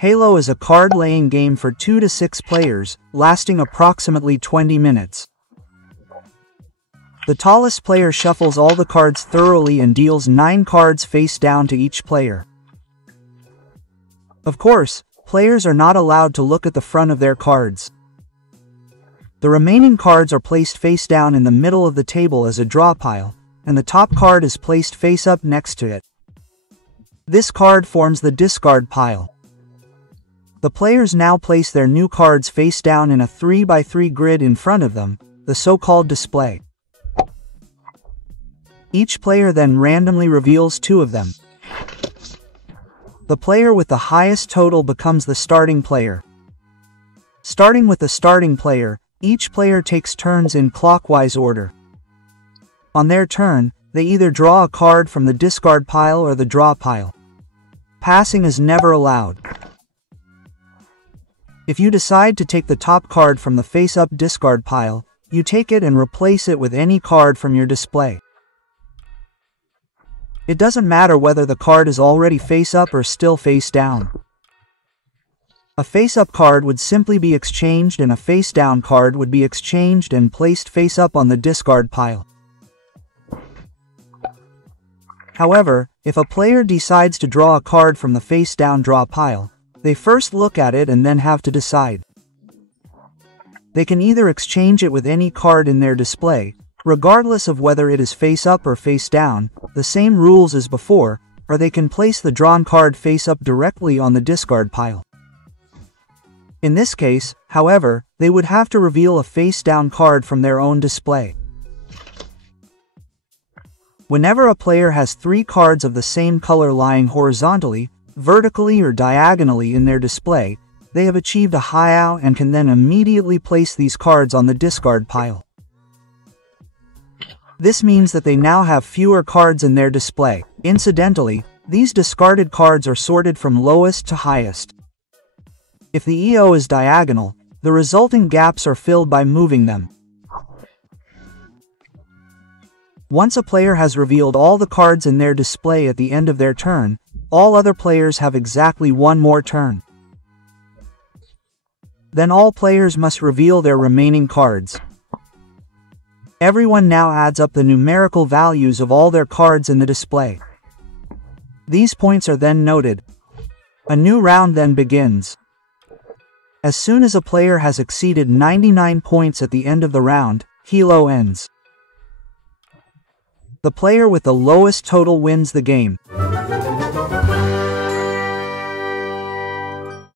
HILO is a card-laying game for 2 to 6 players, lasting approximately 20 minutes. The tallest player shuffles all the cards thoroughly and deals 9 cards face down to each player. Of course, players are not allowed to look at the front of their cards. The remaining cards are placed face down in the middle of the table as a draw pile, and the top card is placed face up next to it. This card forms the discard pile. The players now place their new cards face down in a 3x3 grid in front of them, the so-called display. Each player then randomly reveals 2 of them. The player with the highest total becomes the starting player. Starting with the starting player, each player takes turns in clockwise order. On their turn, they either draw a card from the discard pile or the draw pile. Passing is never allowed. If you decide to take the top card from the face-up discard pile, you take it and replace it with any card from your display. It doesn't matter whether the card is already face-up or still face down. A face-up card would simply be exchanged and a face-down card would be exchanged and placed face-up on the discard pile. However, if a player decides to draw a card from the face-down draw pile, they first look at it and then have to decide. They can either exchange it with any card in their display, regardless of whether it is face up or face down, the same rules as before, or they can place the drawn card face up directly on the discard pile. In this case, however, they would have to reveal a face down card from their own display. Whenever a player has 3 cards of the same color lying horizontally, vertically or diagonally in their display, they have achieved a HILO and can then immediately place these cards on the discard pile. This means that they now have fewer cards in their display. Incidentally, these discarded cards are sorted from lowest to highest. If the EO is diagonal, the resulting gaps are filled by moving them. Once a player has revealed all the cards in their display at the end of their turn, all other players have exactly 1 more turn. Then all players must reveal their remaining cards. Everyone now adds up the numerical values of all their cards in the display. These points are then noted. A new round then begins. As soon as a player has exceeded 99 points at the end of the round, HILO ends. The player with the lowest total wins the game.